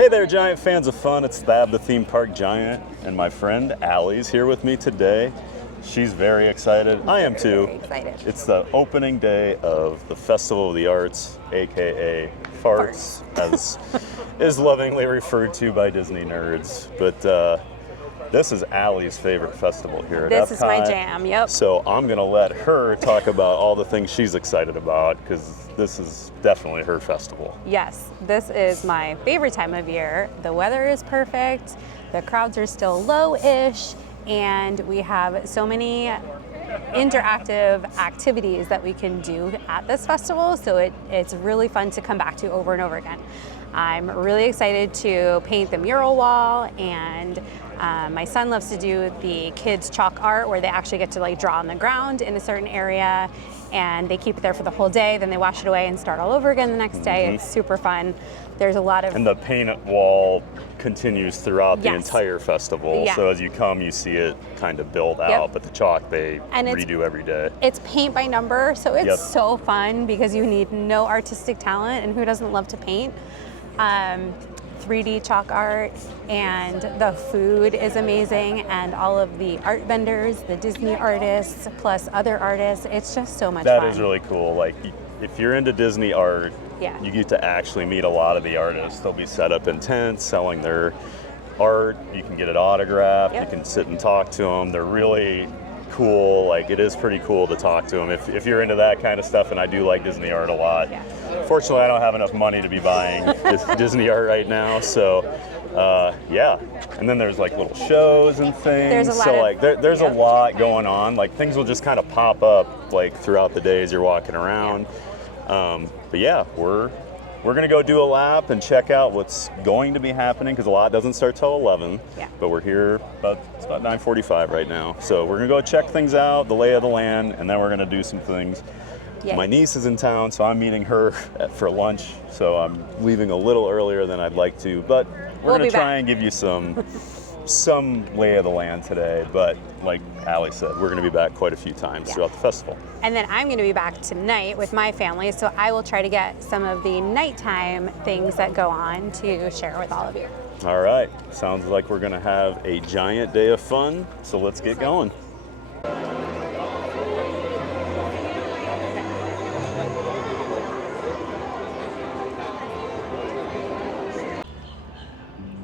Hey there, Giant fans of fun. It's Thab, the theme park giant, and my friend Allie's here with me today. She's very excited. I am too. Very excited. It's the opening day of the Festival of the Arts, aka Farts, as is lovingly referred to by Disney nerds. But this is Allie's favorite festival here at EPCOT. This is my jam, yep. So I'm gonna let her talk about all the things she's excited about, because this is definitely her festival. Yes, this is my favorite time of year. The weather is perfect, the crowds are still low-ish, and we have so many interactive activities that we can do at this festival, so it's really fun to come back to over and over again. I'm really excited to paint the mural wall, and my son loves to do the kids chalk art where they actually get to draw on the ground in a certain area, and they keep it there for the whole day, then they wash it away and start all over again the next day. It's super fun. There's a lot of... And the painted wall continues throughout the entire festival. Yeah. So as you come, you see it kind of build out, but the chalk they redo every day. It's paint by number, so it's so fun because you need no artistic talent, and who doesn't love to paint? 3D chalk art, and the food is amazing, and all of the art vendors, the Disney artists, plus other artists. It's just so much fun. That is really cool. Like, if you're into Disney art, you get to actually meet a lot of the artists. They'll be set up in tents selling their art. You can get it autographed. You can sit and talk to them. They're really cool. Like, it is pretty cool to talk to them if you're into that kind of stuff, and I do like Disney art a lot. Fortunately, I don't have enough money to be buying Disney art right now, so and then there's little shows and things. There's a lot going on. Like, things will just kind of pop up throughout the day as you're walking around. But yeah, we're gonna go do a lap and check out what's going to be happening, because a lot doesn't start till 11. But we're here it's about 9:45 right now, so we're gonna go check things out, the lay of the land, and then we're gonna do some things. My niece is in town, so I'm meeting her for lunch, so I'm leaving a little earlier than I'd like to, but we're gonna try and give you some lay of the land today. But like Allie said, we're gonna be back quite a few times throughout the festival. And then I'm gonna be back tonight with my family, so I will try to get some of the nighttime things that go on to share with all of you. All right, sounds like we're gonna have a giant day of fun, so let's get going.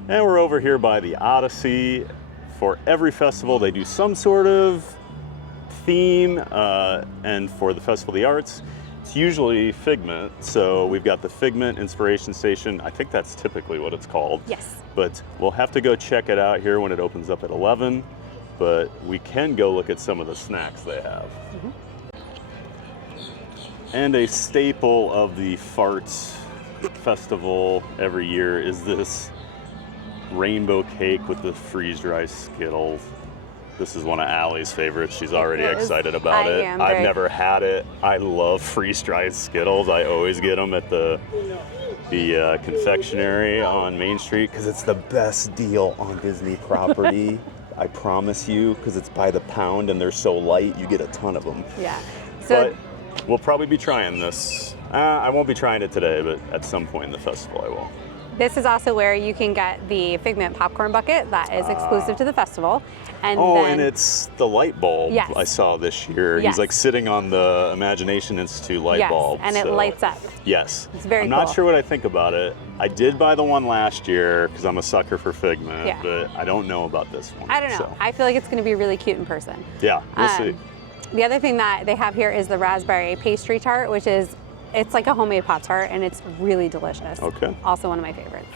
And we're over here by the Odyssey. For every festival, they do some sort of theme, and for the Festival of the Arts, it's usually Figment. So we've got the Figment Inspiration Station. I think that's typically what it's called. Yes. But we'll have to go check it out here when it opens up at 11. But we can go look at some of the snacks they have. And a staple of the Farts Festival every year is this rainbow cake with the freeze-dried Skittles. This is one of Allie's favorites. She's already excited about it. I've never had it. I love freeze-dried Skittles. I always get them at the confectionery on Main Street, because it's the best deal on Disney property. I promise you, because it's by the pound and they're so light, you get a ton of them. But we'll probably be trying this. I won't be trying it today, but at some point in the festival I will. This is also where you can get the Figment popcorn bucket that is exclusive to the festival. And and it's the light bulb I saw this year. He's sitting on the Imagination Institute light bulb. And it lights up. Yes. It's very I'm cool. not sure what I think about it. I did buy the one last year because I'm a sucker for Figment, but I don't know about this one. I don't know. I feel like it's going to be really cute in person. Yeah, we'll see. The other thing that they have here is the raspberry pastry tart, which is it's like a homemade Pop-Tart, and it's really delicious. Okay. Also one of my favorites.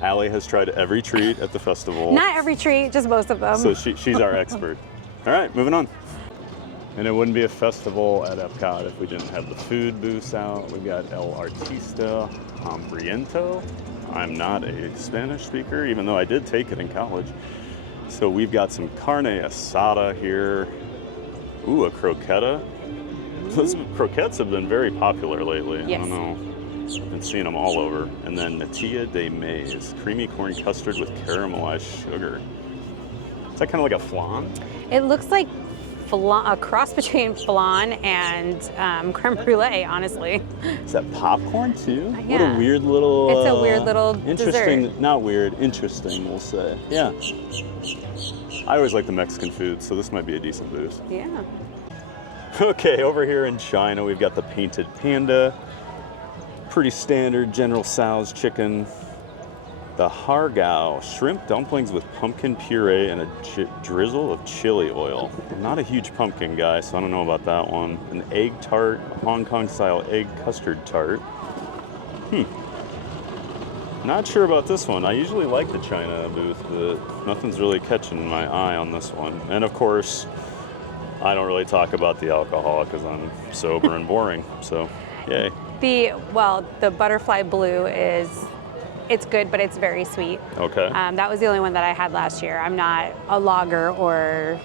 Allie has tried every treat at the festival. Not every treat, just most of them. So she's our expert. All right, moving on. And it wouldn't be a festival at EPCOT if we didn't have the food booths out. We've got El Artista Hambriento. I'm not a Spanish speaker, even though I did take it in college. So we've got some carne asada here. Ooh, a croqueta. Those croquettes have been very popular lately. I don't know. I've been seeing them all over. And then natilla de maize, creamy corn custard with caramelized sugar. Is that kind of like a flan? It looks like a cross between flan and creme brulee, honestly. Is that popcorn too? Yeah. What a weird little. It's a weird little interesting. dessert. Not weird. Interesting, we'll say. Yeah. I always like the Mexican food, so this might be a decent booth. Yeah. Okay, over here in China, we've got the painted panda. Pretty standard General Tso's chicken. The hargao, shrimp dumplings with pumpkin puree and a drizzle of chili oil. I'm not a huge pumpkin guy, so I don't know about that one. An egg tart, Hong Kong style egg custard tart. Not sure about this one. I usually like the China booth, but nothing's really catching my eye on this one. And of course, I don't really talk about the alcohol because I'm sober and boring, so yay. The butterfly blue it's good, but it's very sweet. Okay. That was the only one that I had last year. I'm not a lager or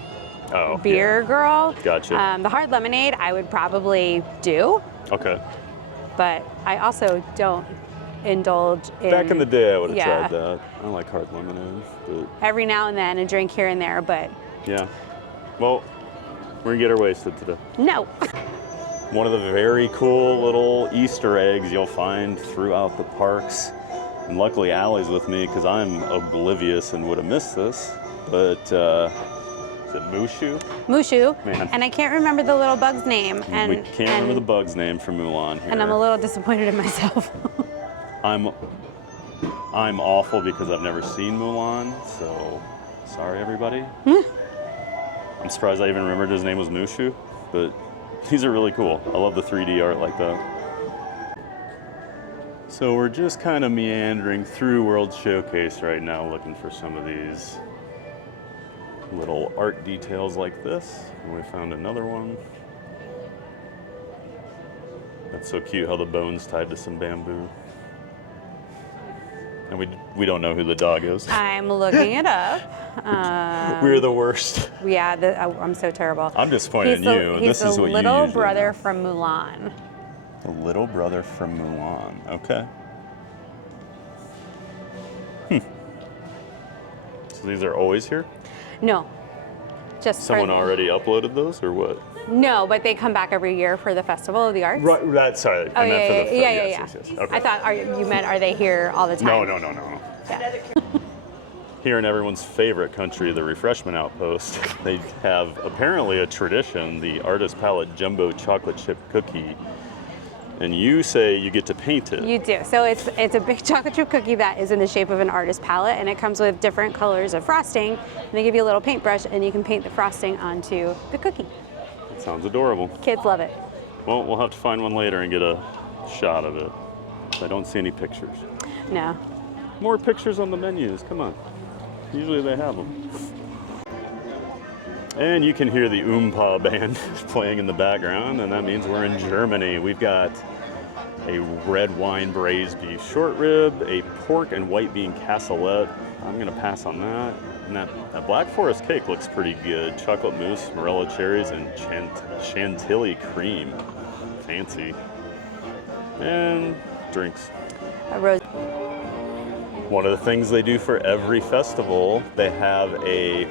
beer yeah. girl. Gotcha. The hard lemonade I would probably do. Okay. But I also don't indulge in... Back in the day, I would have tried that. I don't like hard lemonade, but... Every now and then, a drink here and there, but... Yeah. Well, we're gonna get her wasted today. No. One of the very cool little Easter eggs you'll find throughout the parks. And luckily Allie's with me because I'm oblivious and would have missed this. But is it Mushu? Mushu. Man. And I can't remember the little bug's name. And we can't remember the bug's name from Mulan here. And I'm a little disappointed in myself. I'm awful because I've never seen Mulan, so sorry everybody. I'm surprised I even remembered his name was Mushu, but these are really cool. I love the 3D art like that. So we're just kind of meandering through World Showcase right now looking for some of these little art details like this. And we found another one. That's so cute how the bone's tied to some bamboo. And we don't know who the dog is. I'm looking it up. We're the worst. Yeah, I'm so terrible. I'm disappointed in you. He's This is what you the little usually brother know. from Mulan. The little brother from Mulan. Okay. So these are always here? No. Just Someone already uploaded those or what? No, but they come back every year for the Festival of the Arts. Right, that's sorry. Oh, I meant for the yeah. yes. Okay. I thought you meant are they here all the time? No. Yeah. Here in everyone's favorite country, the Refreshment Outpost, they have apparently a tradition, the Artist Palette Jumbo Chocolate Chip Cookie. And you say you get to paint it. You do. So it's a big chocolate chip cookie that is in the shape of an artist palette, and it comes with different colors of frosting. And they give you a little paintbrush, and you can paint the frosting onto the cookie. Sounds adorable. Kids love it. Well, we'll have to find one later and get a shot of it. I don't see any pictures. No. More pictures on the menus, come on. Usually they have them. And you can hear the Oompa band playing in the background, and that means we're in Germany. We've got a red wine braised beef short rib, a pork and white bean cassolette. I'm gonna pass on that. And that Black Forest cake looks pretty good. Chocolate mousse, morella cherries, and chantilly cream. Fancy. And drinks. A rose. One of the things they do for every festival, they have a,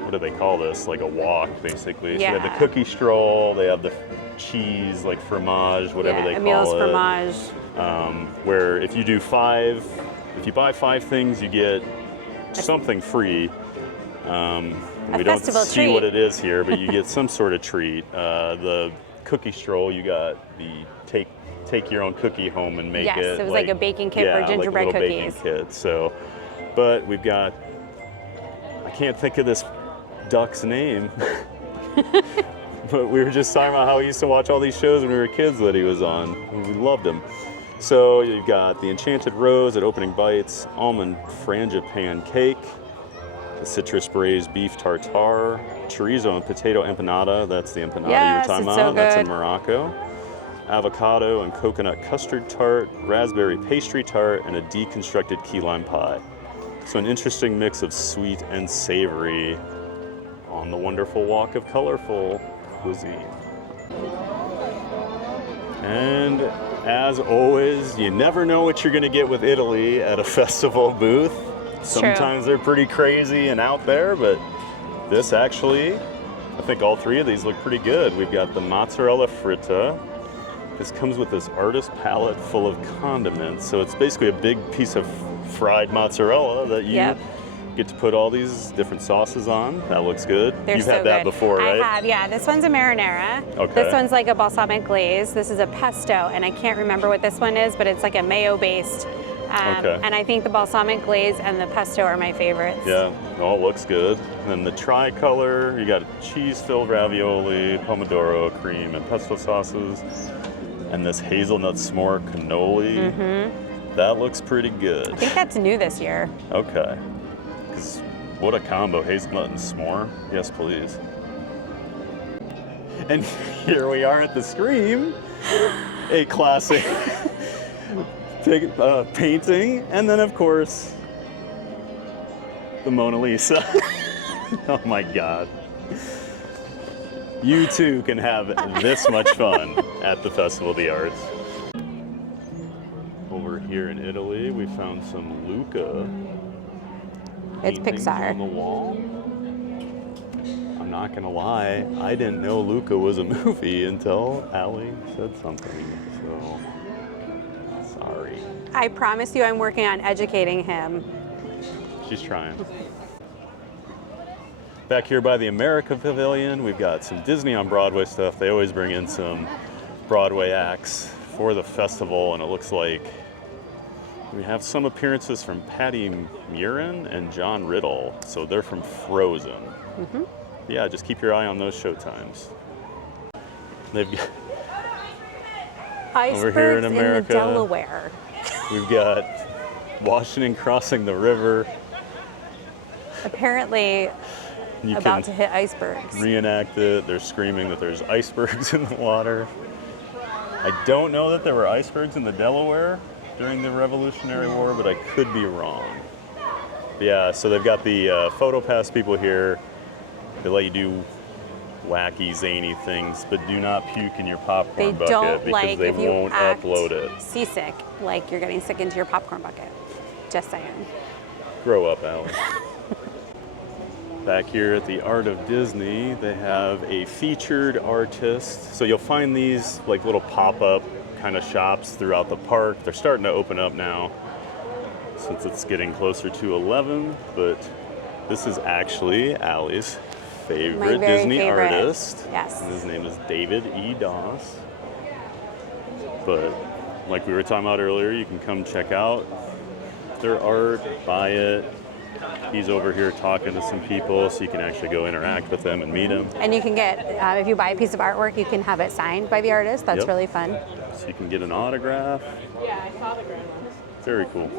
what do they call this? Like a walk, basically. Yeah. So they have the cookie stroll, they have the cheese, like fromage, whatever they call Emil's it. fromage. Where if you buy 5 things, you get something free. We don't see treat. what it is here, but you get some sort of treat. The cookie stroll, you got the take your own cookie home and make it. Yes, it was like a baking kit for gingerbread like a little cookies. Baking kit. So, but we've got, I can't think of this duck's name. But we were just talking about how we used to watch all these shows when we were kids that he was on. We loved him. So you've got the Enchanted Rose at Opening Bites, almond frangipane cake, the citrus braised beef tartare, chorizo and potato empanada. That's the empanada you were talking about. So that's in good. Morocco. Avocado and coconut custard tart, raspberry pastry tart, and a deconstructed key lime pie. So an interesting mix of sweet and savory on the wonderful walk of colorful cuisine. And as always, you never know what you're going to get with Italy at a festival booth. Sometimes they're pretty crazy and out there, but this actually, I think all three of these look pretty good. We've got the mozzarella fritta. This comes with this artist palette full of condiments. So it's basically a big piece of fried mozzarella that you get to put all these different sauces on. That looks good. You've had that before, right? I have, yeah. This one's a marinara. Okay. This one's like a balsamic glaze. This is a pesto, and I can't remember what this one is, but it's like a mayo-based. And I think the balsamic glaze and the pesto are my favorites. Yeah, all looks good. And then the tricolor, you got cheese-filled ravioli, pomodoro cream, and pesto sauces. And this hazelnut s'more cannoli. That looks pretty good. I think that's new this year. Okay. Because what a combo, hazelnut and s'more. Yes, please. And here we are at the Scream, a classic painting. And then, of course, the Mona Lisa. Oh my God. You too can have this much fun at the Festival of the Arts. Over here in Italy, we found some Luca. It's Pixar. On the wall. I'm not gonna lie, I didn't know Luca was a movie until Allie said something. So sorry. I promise you, I'm working on educating him. She's trying. Back here by the America Pavilion, we've got some Disney on Broadway stuff. They always bring in some Broadway acts for the festival, and it looks like we have some appearances from Patty Murin and John Riddle. So they're from Frozen. Yeah, just keep your eye on those show times. They've got Icebergs over here in America, in the Delaware. We've got Washington crossing the river. Apparently You about can to hit icebergs. reenact it. They're screaming that there's icebergs in the water. I don't know that there were icebergs in the Delaware during the Revolutionary War, but I could be wrong. Yeah, so they've got the photo pass people here. They let you do wacky, zany things, but do not puke in your popcorn bucket don't because like they if you won't act upload it. seasick, like you're getting sick into your popcorn bucket. Just saying. Grow up, Allie. Back here at the Art of Disney, they have a featured artist. So you'll find these like little pop-up kind of shops throughout the park. They're starting to open up now since it's getting closer to 11, but this is actually Allie's favorite Disney artist. Yes. And his name is David E. Doss. But like we were talking about earlier, you can come check out their art, buy it. He's over here talking to some people, so you can actually go interact with them and meet him. And you can get, if you buy a piece of artwork, you can have it signed by the artist. That's really fun. So you can get an autograph. Yeah, I saw the grandma. Very cool.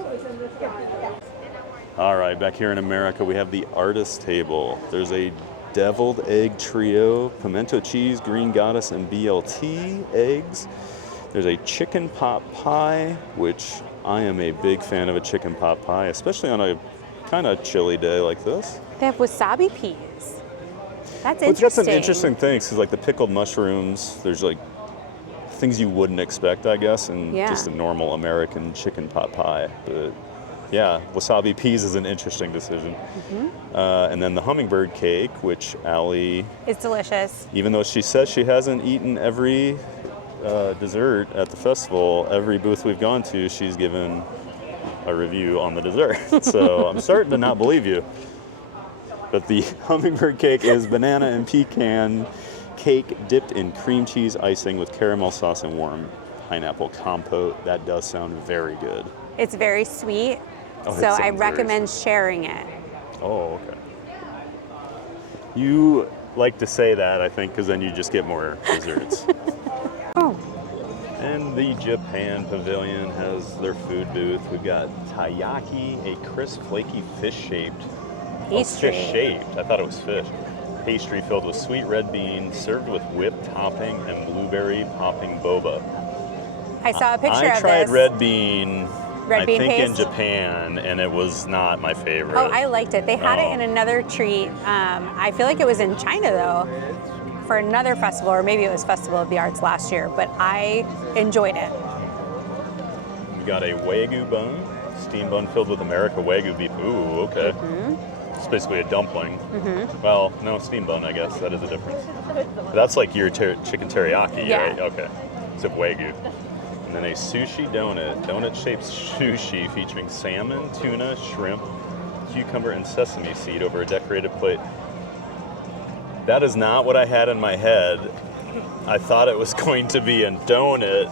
All right, back here in America, we have the artist table. There's a deviled egg trio, pimento cheese, green goddess, and BLT eggs. There's a chicken pot pie, which I am a big fan of a chicken pot pie, especially on a kind of chilly day like this. They have wasabi peas. That's Well, interesting. it's got some interesting things, because like the pickled mushrooms, there's like things you wouldn't expect, I guess, in just a normal American chicken pot pie. But yeah, wasabi peas is an interesting decision. And then the hummingbird cake, which Allie, It's delicious. even though she says she hasn't eaten every dessert at the festival, every booth we've gone to, she's given a review on the dessert. So I'm starting to not believe you. But the hummingbird cake is banana and pecan cake dipped in cream cheese icing with caramel sauce and warm pineapple compote. That does sound very good. It's very sweet, Oh, it so I sounds very recommend sharing it. Oh, okay. You like to say that, I think, because then you just get more desserts. Oh. And the Japan Pavilion has their food booth. We've got taiyaki, a crisp, flaky fish-shaped. Pastry. Oh, fish-shaped. I thought it was fish. Pastry filled with sweet red bean, served with whipped topping and blueberry popping boba. I saw a picture of this. I tried red bean, Red bean I think in paste? Japan, and it was not my favorite. Oh, I liked it. They had it in another treat. I feel like it was in China, though, for another festival, or maybe it was Festival of the Arts last year, but I enjoyed it. We got a Wagyu bun, steam bun filled with America Wagyu beef. Ooh, okay. It's basically a dumpling. Well, no, steam bun, I guess. That is a difference. That's like your chicken teriyaki, right? Okay. Except Wagyu. And then a sushi donut. Donut-shaped sushi featuring salmon, tuna, shrimp, cucumber, and sesame seed over a decorated plate. That is not what I had in my head. I thought it was going to be a donut,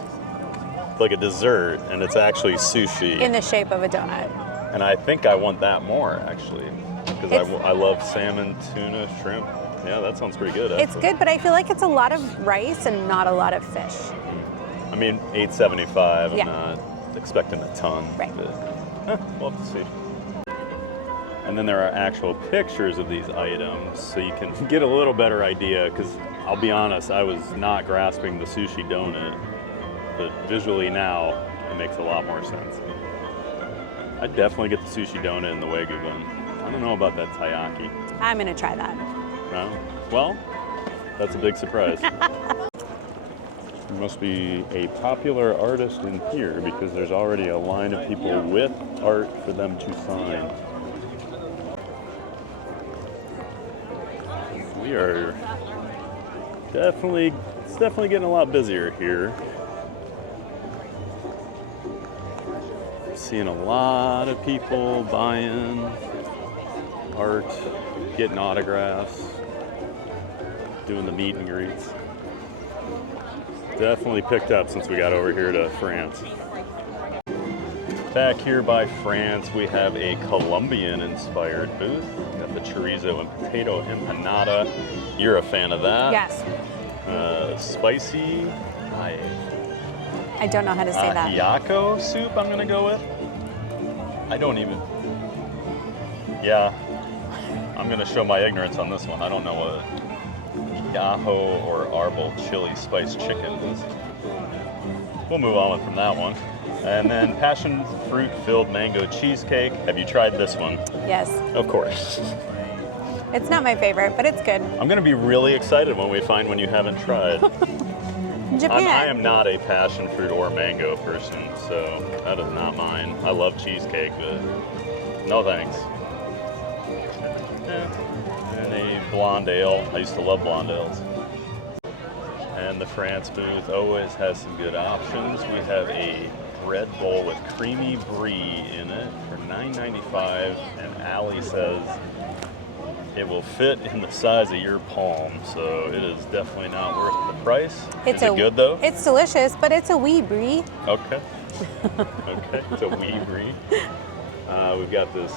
like a dessert, and it's actually sushi. In the shape of a donut. And I think I want that more, actually, because I love salmon, tuna, shrimp. Yeah, that sounds pretty good, actually. It's good, but I feel like it's a lot of rice and not a lot of fish. I mean, $8.75. Yeah. I'm not expecting a ton. Right. But, we'll have to see. And then there are actual pictures of these items, so you can get a little better idea, because I'll be honest, I was not grasping the sushi donut, but visually now, it makes a lot more sense. I'd definitely get the sushi donut and the Wagyu bun. I don't know about that taiyaki. I'm gonna try that. No? Well, that's a big surprise. There must be a popular artist in here, because there's already a line of people with art for them to sign. We are it's definitely getting a lot busier here. Seeing a lot of people buying art, getting autographs, doing the meet and greets. Definitely picked up since we got over here to France. Back here by France, we have a Colombian-inspired booth. Got the chorizo and potato empanada. You're a fan of that? Yes. Spicy. I don't know how to say that. Ajiaco soup, I'm gonna go with. I don't even. Yeah, I'm gonna show my ignorance on this one. I don't know what Ajo or arbol chili spiced chicken is. We'll move on from that one. And then passion fruit filled mango cheesecake. Have you tried this one? Yes. Of course. It's not my favorite, but it's good. I'm gonna be really excited when we find one you haven't tried. Japan. I am not a passion fruit or mango person, so that is not mine. I love cheesecake, but no thanks. And a blonde ale. I used to love blonde ales. And the France booth always has some good options. We have a bread bowl with creamy brie in it for $9.95, and Allie says it will fit in the size of your palm, so it is definitely not worth the price. Is it good though? It's delicious, but it's a wee brie. Okay. Okay, it's a wee brie. We've got this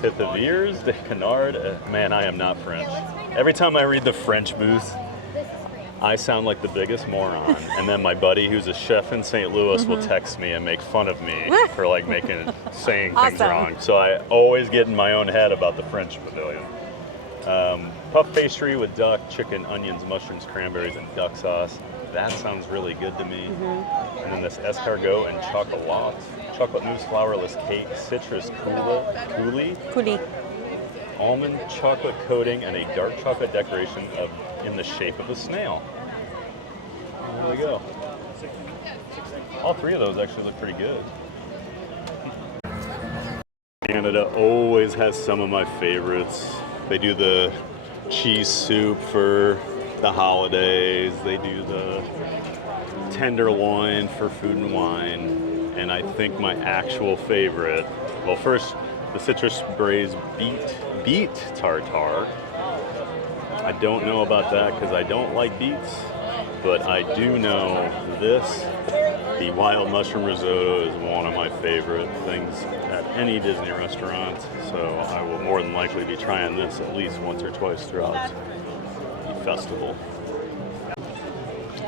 Pithiviers de Canard. Man, I am not French. Every time I read the French booth, I sound like the biggest moron. And then my buddy who's a chef in St. Louis will text me and make fun of me for like saying things wrong. So I always get in my own head about the French pavilion. Puff pastry with duck, chicken, onions, mushrooms, cranberries, and duck sauce. That sounds really good to me. And then this escargot and chocolate mousse flourless cake, citrus coulis, almond chocolate coating, and a dark chocolate decoration in the shape of a snail. There we go. All three of those actually look pretty good. Canada always has some of my favorites. They do the cheese soup for the holidays. They do the tenderloin for food and wine. And I think my actual favorite, well, first, the citrus braised beet tartare. I don't know about that because I don't like beets, but I do know this. The wild mushroom risotto is one of my favorite things at any Disney restaurant, so I will more than likely be trying this at least once or twice throughout the festival.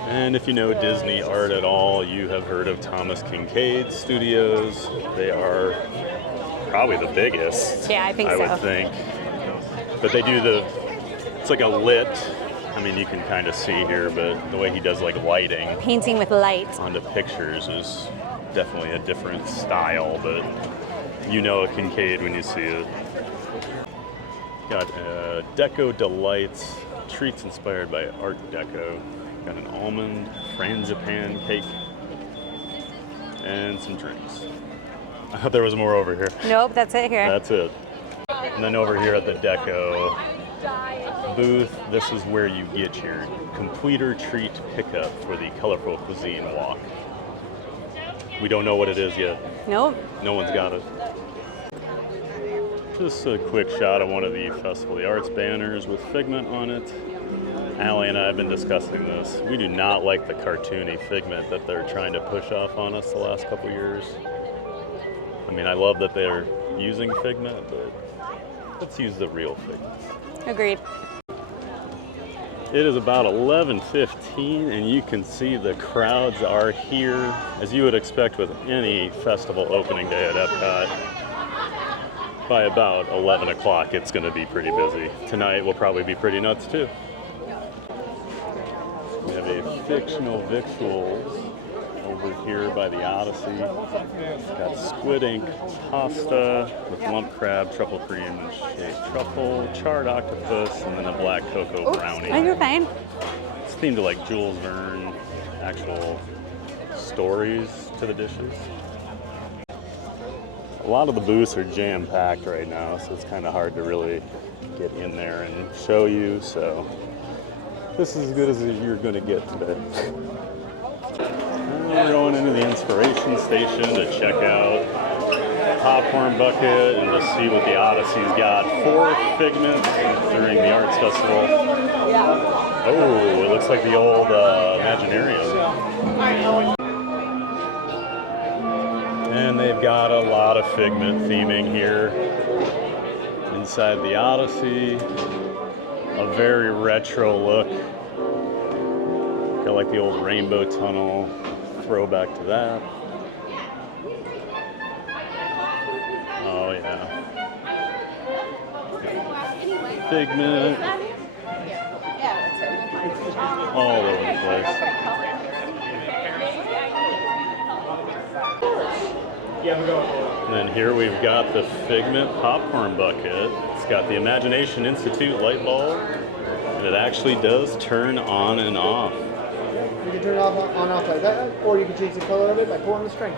And if you know Disney art at all, you have heard of Thomas Kinkade Studios. They are probably the biggest. Yeah, I think so. I would think. But they do it's like a lit, I mean, you can kind of see here, but the way he does like lighting. Painting with light. Onto pictures is definitely a different style, but you know a Kinkade when you see it. Got Deco Delights, treats inspired by Art Deco. Got an almond frangipan cake and some drinks. I thought there was more over here. Nope, that's it here. That's it. And then over here at the Deco booth, this is where you get your completer treat pickup for the Colorful Cuisine walk. We don't know what it is yet. Nope. No one's got it. Just a quick shot of one of the Festival of the Arts banners with Figment on it. Allie and I have been discussing this. We do not like the cartoony Figment that they're trying to push off on us the last couple years. I mean, I love that they're using Figment, but let's use the real Figment. Agreed. It is about 11:15 and you can see the crowds are here, as you would expect with any festival opening day at EPCOT. By about 11 o'clock, it's going to be pretty busy. Tonight will probably be pretty nuts too. We have a fictional victuals over here by the Odyssey. It's got squid ink pasta with lump crab, truffle cream, and shaved truffle, charred octopus, and then a black cocoa brownie. Oh, you're fine. It's themed to like Jules Verne, actual stories to the dishes. A lot of the booths are jam-packed right now, so it's kind of hard to really get in there and show you, so this is as good as you're going to get today. We're going into the inspiration station to check out Popcorn Bucket and to see what the Odyssey's got for Figment during the Arts Festival. Oh, it looks like the old Imaginarium. And they've got a lot of Figment theming here inside the Odyssey. A very retro look. Got like the old rainbow tunnel, throwback to that. Oh yeah. Figment. All over the place. And then here we've got the Figment popcorn bucket. It's got the Imagination Institute light bulb, and it actually does turn on and off. You can turn it on off like that, or you can change the color of it by pulling the string.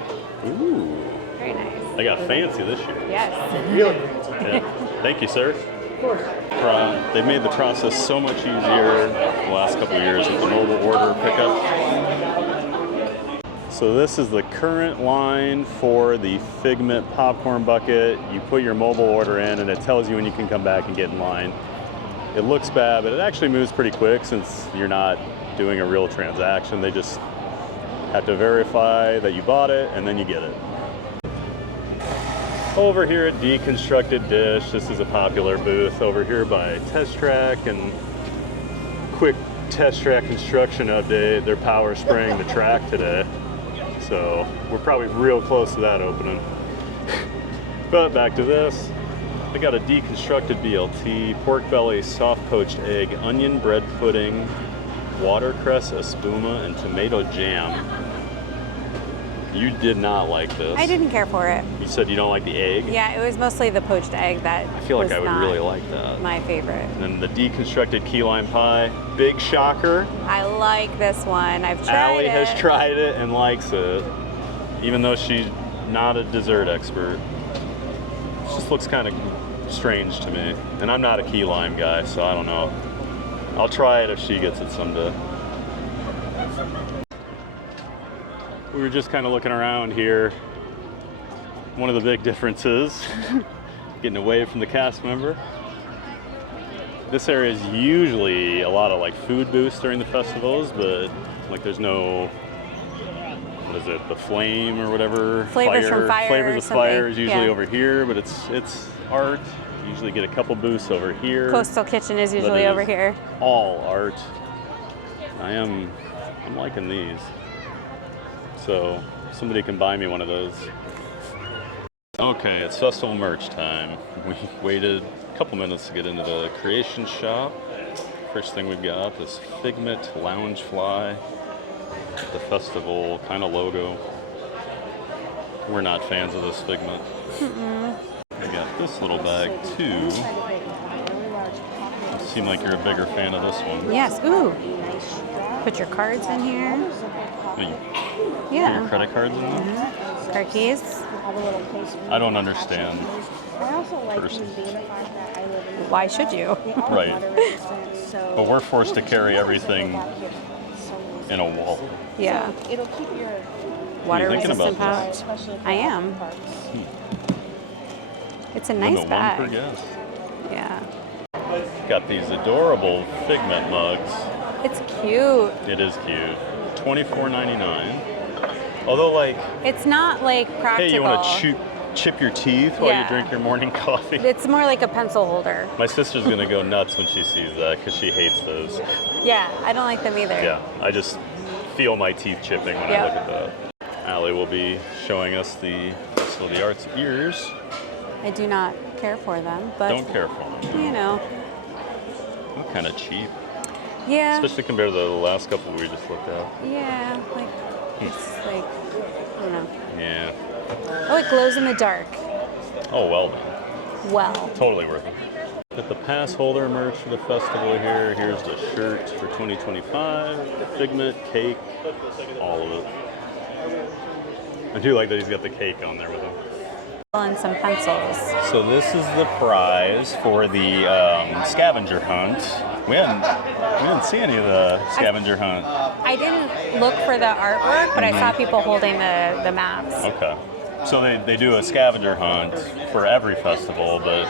Ooh. Very nice. They got fancy this year. Yes. Really fancy. Yeah. Thank you, sir. Of course. They've made the process so much easier the last couple of years with the mobile order pickup. So this is the current line for the Figment popcorn bucket. You put your mobile order in and it tells you when you can come back and get in line. It looks bad, but it actually moves pretty quick since you're not doing a real transaction. They just have to verify that you bought it and then you get it. Over here at Deconstructed Dish, this is a popular booth over here by Test Track, and quick Test Track construction update. They're power spraying the track today. So we're probably real close to that opening. But back to this. I got a deconstructed BLT, pork belly, soft poached egg, onion bread pudding, watercress espuma, and tomato jam. You did not like this. I didn't care for it. You said you don't like the egg? Yeah, it was mostly the poached egg that I feel like I would not really like that. my favorite. And then the deconstructed key lime pie. Big shocker. I like this one. I've tried Allie it. has tried it and likes it, even though she's not a dessert expert. It just looks kind of strange to me. And I'm not a key lime guy, so I don't know. I'll try it if she gets it someday. We were just kind of looking around here. One of the big differences, getting away from the cast member. This area is usually a lot of like food booths during the festivals, but like there's no, what is it, the flame or whatever? Flavors from Fire Flavors or of Fire something. is usually Yeah. over here, but it's art. You usually get a couple booths over here. Coastal Kitchen is but usually it over is here. all art. I'm liking these. So somebody can buy me one of those. Okay, it's festival merch time. We waited a couple minutes to get into the creation shop. First thing we've got this Figment lounge fly, the festival kind of logo. We're not fans of this Figment. We got this little bag too. You seem like you're a bigger fan of this one. Yes. Ooh. Put your cards in here. Put Yeah. your credit cards in there? Card keys. I don't understand I also like being the fact that I live in. Why should you? They are Right. water resistant, so. But we're forced to carry everything in a wall. Yeah. So it'll keep your. Water thinking resistant about pouch. Especially for I am. parks. It's a nice Limit one per bag. guest. Yeah. Got these adorable Figment mugs. It's cute. It is cute. $24.99. Although, like, It's not like practical. hey, you want to chip your teeth while you Yeah. drink your morning coffee? It's more like a pencil holder. My sister's gonna go nuts when she sees that because she hates those. Yeah, I don't like them either. Yeah, I just feel my teeth chipping when I Yep. look at that. Allie will be showing us the Festival of the Arts ears. I do not care for them, but Don't care for them. you know, They're kind of cheap, yeah, especially compared to the last couple we just looked at. yeah, like it's like I don't know. Yeah. Oh, it glows in the dark. Oh, well then. Well, Totally worth it. Get the pass holder merch for the festival here. Here's the shirt for 2025. Figment, cake, all of it. I do like that he's got the cake on there with him. and some pencils. So this is the prize for the scavenger hunt. We didn't see any of the scavenger hunt. I didn't look for the artwork, but I saw people holding the maps. Okay. So they do a scavenger hunt for every festival, but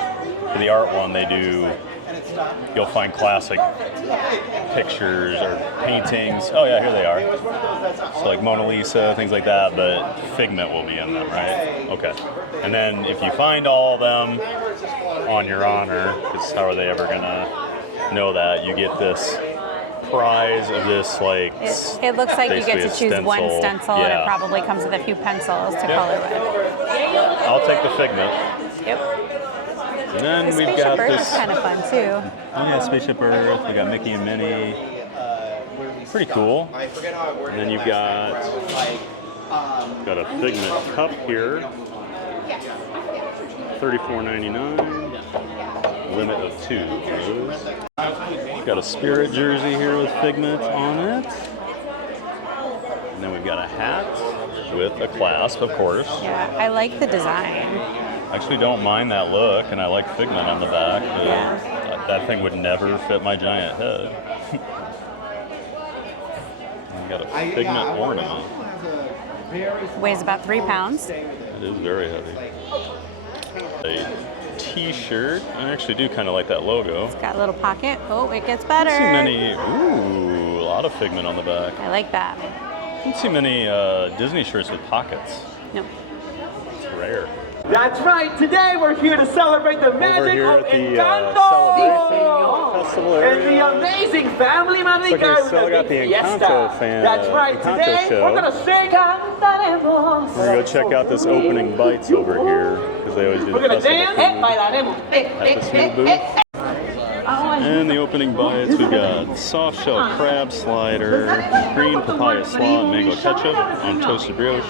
for the art one they do, you'll find classic pictures or paintings. Oh yeah, here they are. So like Mona Lisa, things like that, but Figment will be in them, right? Okay. And then if you find all of them on your honor, because how are they ever gonna know that, you get this prize of this like It looks like you get to basically a choose one stencil, and it probably comes with a few pencils to color with. I'll take the Figment. Yep. And then The we've Spaceship got Earth this. is kind of fun too. Oh yeah, Spaceship Earth. We got Mickey and Minnie. Pretty cool. And then you've got a Figment cup here. $34.99. Limit of 2 of those. Got a Spirit jersey here with Figment on it. And then we've got a hat with a clasp, of course. Yeah, I like the design. I actually don't mind that look, and I like Figment on the back, but Yeah. that thing would never fit my giant head. We've got a Figment ornament. Weighs about 3 pounds. It is very heavy. A t-shirt. I actually do kind of like that logo. It's got a little pocket. Oh, it gets I better. don't see many. Ooh, a lot of Figment on the back. I like that. I don't see many Disney shirts with pockets. No. It's rare. That's right. Today we're here to celebrate the Over magic here of at the Encanto celebration festival and the area. amazing family Madrigal Looks like they with still the got big the fiesta. Encanto fan. That's right. Encanto Today show. we're gonna sing. Cantaremos. We're gonna go check out this opening bites over here because they always do the We're gonna festival dance. food Bailaremos. at this new booth. And the opening bites, we got soft shell crab slider, green papaya slaw and mango ketchup on toasted brioche,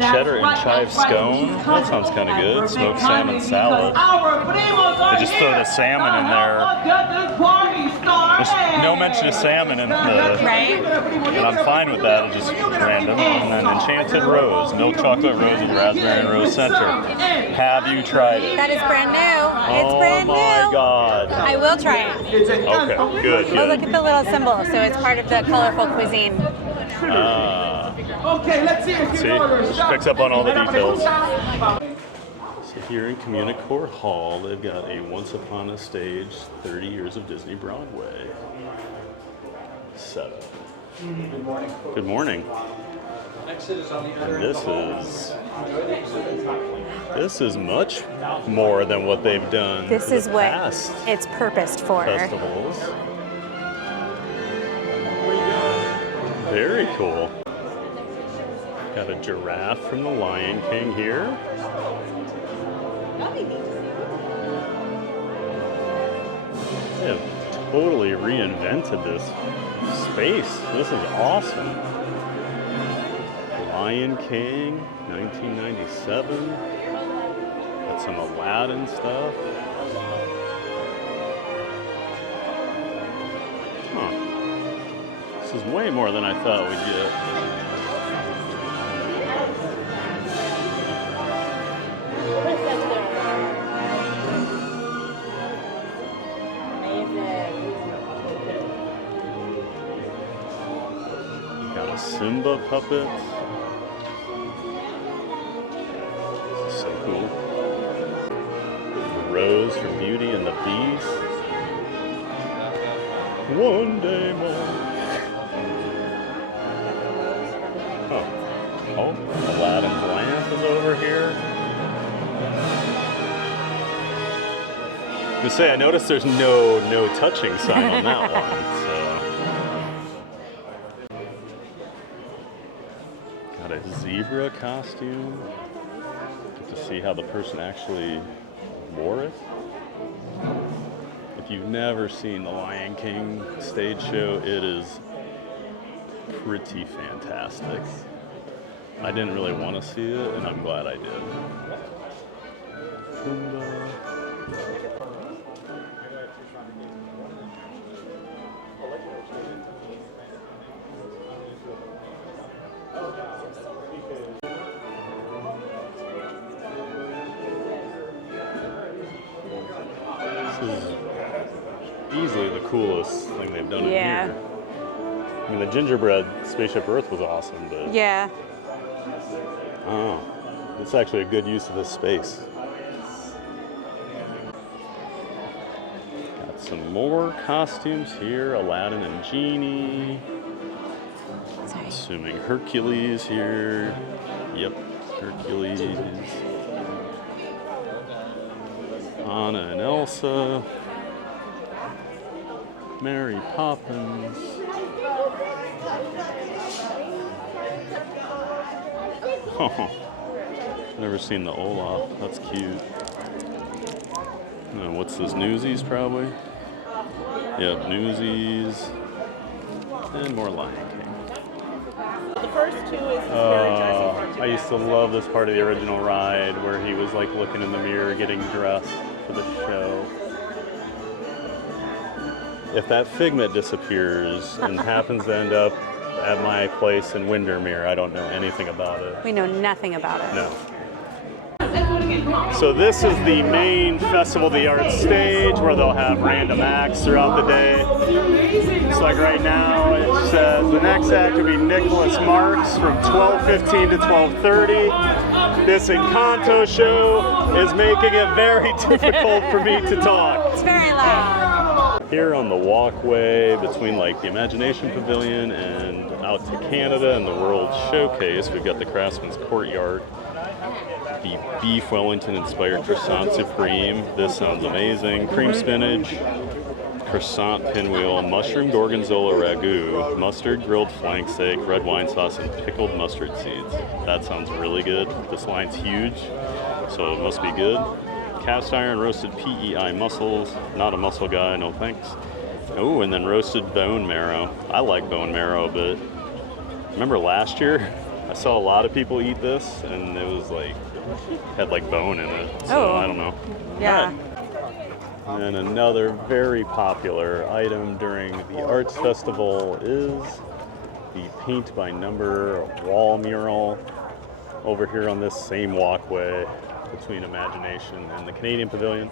cheddar and chive scone. That sounds kind of good. Smoked salmon salad. They just throw the salmon in there. There's no mention of salmon in the, Right? and I'm fine with that. It's just random. And then enchanted rose, milk chocolate rose and raspberry and rose center. Have you tried it? That is brand new. It's Oh brand my new. God. I will try it. Okay, good, Oh, look good. at the little symbol. So it's part of the colorful cuisine. Okay, let's see if See, you know your just stuff. picks up on all the details. So here in Communicore Hall, they've got a Once Upon a Stage 30 Years of Disney Broadway setup. Good morning. And this is much more than what they've done. This for is the what past it's purposed for. festivals. Very cool. Got a giraffe from the Lion King here. They have totally reinvented this space. This is awesome. Lion King, 1997. Got some Aladdin stuff. Huh. This is way more than I thought we'd get. Simba puppet. This is so cool. The Rose for Beauty and the Beast. One day more. Oh, Aladdin's lamp is over here. I was gonna say, I noticed there's no touching sign on that one. So. Got a zebra costume. Get to see how the person actually wore it. If you've never seen the Lion King stage show, it is pretty fantastic. I didn't really want to see it, and I'm glad I did. This is easily the coolest thing they've done in here. I mean, the gingerbread Spaceship Earth was awesome, but yeah. Oh, it's actually a good use of this space. Got some more costumes here. Aladdin and Genie. Sorry. Assuming Hercules here. Yep, Hercules. Anna and Elsa. Mary Poppins. Oh, never seen the Olaf. That's cute. What's this? Newsies, probably? Yep, Newsies. And more Lion King. The first two is very dressy. I used to love this part of the original ride where he was like looking in the mirror getting dressed for the show. If that Figment disappears and happens to end up at my place in Windermere, I don't know anything about it. We know nothing about it. No. So this is the main Festival of the Arts stage where they'll have random acts throughout the day. It's like right now it says the next act will be Nicholas Marks from 12:15 to 12:30. This Encanto show is making it very difficult for me to talk. It's very loud. Here on the walkway between like the Imagination Pavilion and out to Canada and the World Showcase, we've got the Craftsman's Courtyard. The Beef Wellington inspired Croissant Supreme. This sounds amazing. Cream spinach, croissant pinwheel, mushroom gorgonzola ragu, mustard grilled flank steak, red wine sauce, and pickled mustard seeds. That sounds really good. This line's huge, so it must be good. Cast iron roasted PEI mussels. Not a mussel guy, no thanks. Oh, and then roasted bone marrow. I like bone marrow, but remember last year? I saw a lot of people eat this, and it was like, had like bone in it. So I don't know. Yeah. Right. And another very popular item during the Arts Festival is the Paint by Number wall mural over here on this same walkway between Imagination and the Canadian Pavilion.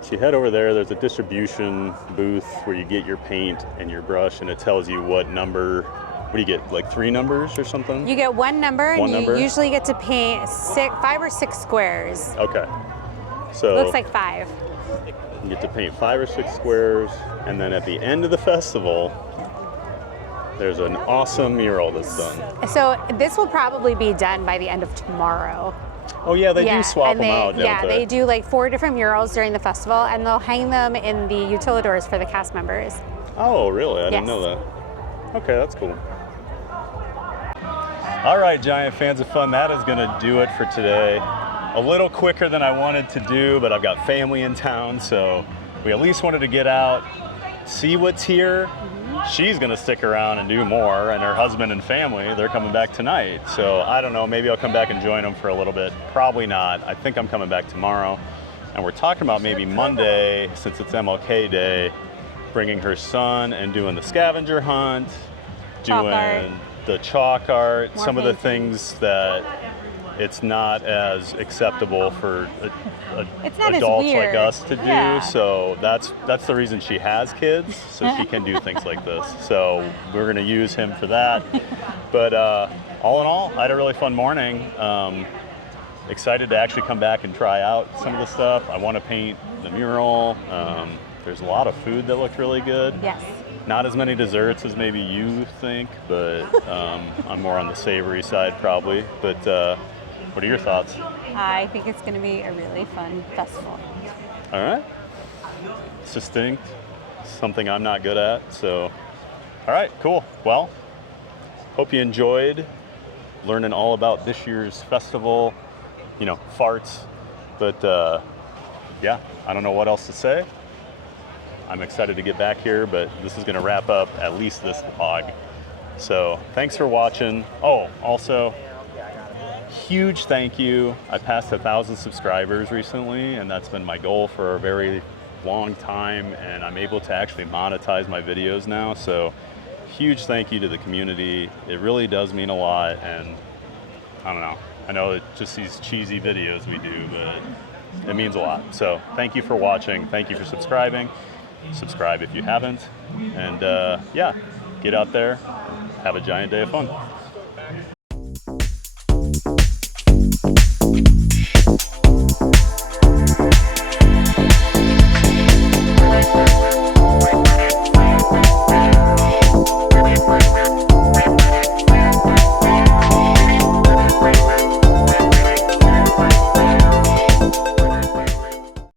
So you head over there, there's a distribution booth where you get your paint and your brush, and it tells you what number. What do you get, like 3 numbers or something? You get one number, and you usually get to paint 5 or 6 squares. Okay. So looks like 5. You get to paint 5 or 6 squares, and then at the end of the festival, there's an awesome mural that's done. So this will probably be done by the end of tomorrow. Oh yeah, they do swap them out, don't Yeah, they do like 4 different murals during the festival, and they'll hang them in the utilidors for the cast members. Oh, really? I didn't know that. Okay, that's cool. All right, Giant fans of fun, that is going to do it for today. A little quicker than I wanted to do, but I've got family in town, so we at least wanted to get out, see what's here. She's going to stick around and do more, and her husband and family, they're coming back tonight. So I don't know, maybe I'll come back and join them for a little bit. Probably not. I think I'm coming back tomorrow. And we're talking about maybe Monday, since it's MLK Day, bringing her son and doing the scavenger hunt, doing the chalk art, some of the things that it's not as acceptable for adults like us to do. So that's the reason she has kids, so she can do things like this. So we're going to use him for that. But all in all, I had a really fun morning. Excited to actually come back and try out some of the stuff. I want to paint the mural. There's a lot of food that looked really good. Yes. Not as many desserts as maybe you think, but I'm more on the savory side probably. But what are your thoughts? I think it's going to be a really fun festival. All right. It's distinct, something I'm not good at. So, all right, cool. Well, hope you enjoyed learning all about this year's festival, you know, farts. But yeah, I don't know what else to say. I'm excited to get back here, but this is going to wrap up at least this vlog. So thanks for watching. Oh, also, huge thank you. I passed 1,000 subscribers recently, and that's been my goal for a very long time, and I'm able to actually monetize my videos now. So huge thank you to the community. It really does mean a lot, and I don't know. I know it's just these cheesy videos we do, but it means a lot. So thank you for watching. Thank you for subscribing. Subscribe if you haven't. And yeah, get out there, have a giant day of fun.